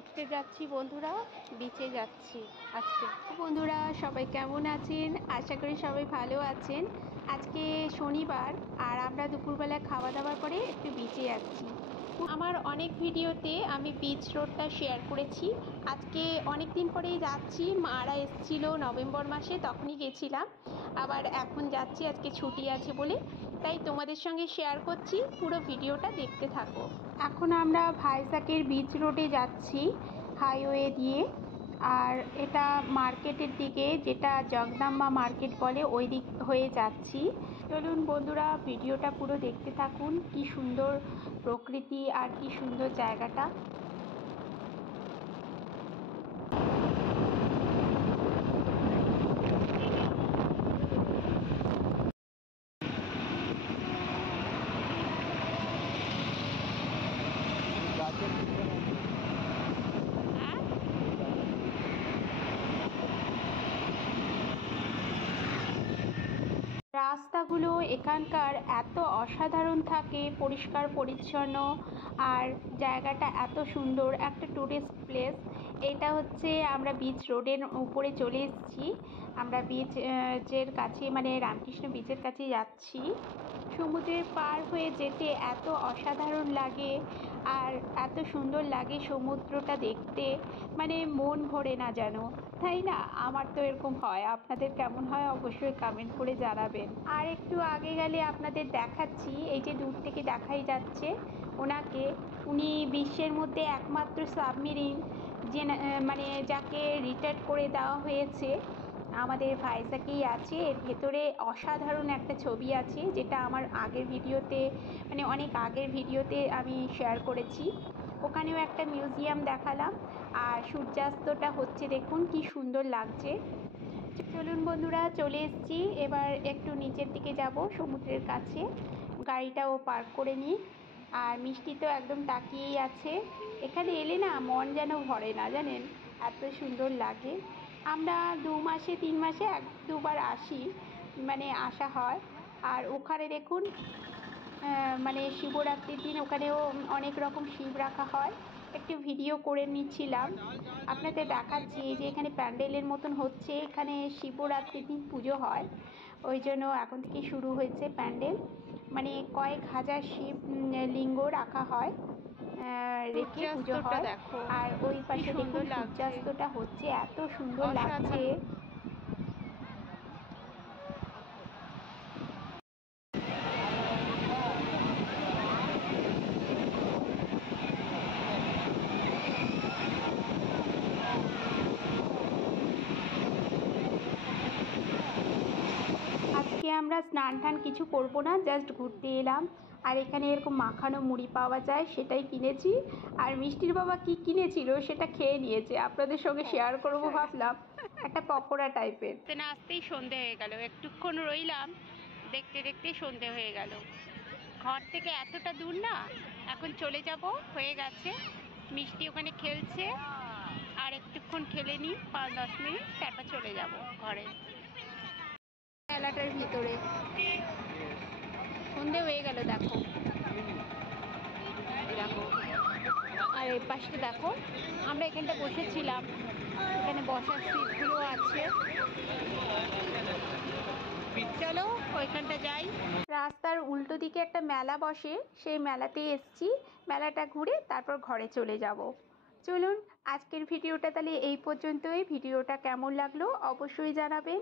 ঘুরতে যাচ্ছি বন্ধুরা, বিচে যাচ্ছি আজকে। বন্ধুরা সবাই কেমন আছেন? আশা করি সবাই ভালো আছেন। আজকে শনিবার আর আমরা দুপুরবেলা খাওয়া দাওয়ার পরে একটু বিচে যাচ্ছি। আমার অনেক ভিডিওতে আমি বিচ রোডটা শেয়ার করেছি। আজকে অনেক দিন পরেই যাচ্ছি, মারা এসেছিল নভেম্বর মাসে, তখনই গেছিলাম। আবার এখন যাচ্ছি, আজকে ছুটি আছে বলে, তাই তোমাদের সঙ্গে শেয়ার করছি। পুরো ভিডিওটা দেখতে থাকো। এখন আমরা ভাইজ্যাকের বিচ রোডে যাচ্ছি হাইওয়ে দিয়ে, আর এটা মার্কেটের দিকে, যেটা জগদম্বা মার্কেট বলে, ওই দিক হয়ে যাচ্ছি। চলুন বন্ধুরা ভিডিওটা পুরো দেখতে থাকুন। কি সুন্দর প্রকৃতি আর কি সুন্দর জায়গাটা। রাস্তাগুলো এখানকার এত অসাধারণ থাকে, পরিষ্কার পরিচ্ছন্ন, আর জায়গাটা এত সুন্দর, একটা টুরিস্ট প্লেস। এটা হচ্ছে আমরা বিচ রোডের উপরে চলে এসেছি। আমরা বিচের কাছে, মানে রামকৃষ্ণ বিচের কাছে যাচ্ছি। সমুদ্রের পার হয়ে যেতে এত অসাধারণ লাগে, আর এত সুন্দর লাগে সমুদ্রটা দেখতে, মানে মন ভরে না যেন, তাই না? আমার তো এরকম হয়। আপনাদের কেমন হয় অবশ্যই কমেন্ট করে জানাবেন। আর একটু আগে গেলে আপনাদের দেখাচ্ছি, এই যে দূর থেকে দেখাই যাচ্ছে ওনাকে। উনি বিশ্বের মধ্যে একমাত্র সাবমেরিন যে, মানে যাকে রিটায়ার করে দেওয়া হয়েছে, আমাদের ভাইজ্যাকেই আছে। এর ভেতরে অসাধারণ একটা ছবি আছে, যেটা আমার আগের ভিডিওতে, মানে অনেক আগের ভিডিওতে আমি শেয়ার করেছি। ওখানেও একটা মিউজিয়াম দেখালাম। আর সূর্যাস্তটা হচ্ছে, দেখুন কি সুন্দর লাগছে। চলুন বন্ধুরা চলে এসেছি, এবার একটু নিচের দিকে যাব সমুদ্রের কাছে। গাড়িটাও পার্ক করে নিই। আর মিষ্টি তো একদম তাকিয়েই আছে। এখানে এলে না মন যেন ভরে না, জানেন, এত সুন্দর লাগে। আমরা 2 মাসে 3 মাসে 1-2বার আসি, মানে আসা হয়। আর ওখানে দেখুন, মানে শিবরাত্রির দিন ওখানেও অনেক রকম শিব রাখা হয়। একটু ভিডিও করে নিচ্ছিলাম, আপনাদের দেখাচ্ছি। এই যে এখানে প্যান্ডেলের মতন হচ্ছে, এখানে শিবরাত্রির দিন পুজো হয়, ওই জন্য এখন থেকে শুরু হয়েছে প্যান্ডেল। মানে কয়েক হাজার শিব লিঙ্গ রাখা হয়, রেখে পুজো হয়। আর ওই পাশে দেখুন সূর্যাস্তটা হচ্ছে, এত সুন্দর লাগছে। আজকে আমরা স্নান টান কিছু করব না, জাস্ট ঘুরতে এলাম। আর এখানে এরকম মাখানো মুড়ি পাওয়া যায়, সেটাই কিনেছি। আর মিষ্টির বাবা কি কিনেছিল সেটা খেয়ে নিয়েছে, আপনাদের সঙ্গে শেয়ার করবো ভাবলাম। একটা পকোড়া টাইপের। না আসতেই সন্ধে হয়ে গেল, একটুক্ষণ রইলাম, দেখতে দেখতে সন্ধে হয়ে গেল। ঘর থেকে এতটা দূর না, এখন চলে যাব, হয়ে গেছে। মিষ্টি ওখানে খেলছে, আর একটুক্ষণ খেলে নিই, 5-10 মিনিট, তারপর চলে যাব ঘরে। মেলাটার ভিতরে সন্ধে হয়ে গেল, দেখো দেখো। আর এই পাশটা দেখো, আমরা এখানটা বসেছিলাম, এখানে বসার সিটগুলো আছে। চলো ওইখানটা যাই। রাস্তার উল্টো দিকে একটা মেলা বসে, সেই মেলাতে এসছি। মেলাটা ঘুরে তারপর ঘরে চলে যাব। চলুন আজকের ভিডিওটা তাহলে এই পর্যন্তই। ভিডিওটা কেমন লাগলো অবশ্যই জানাবেন।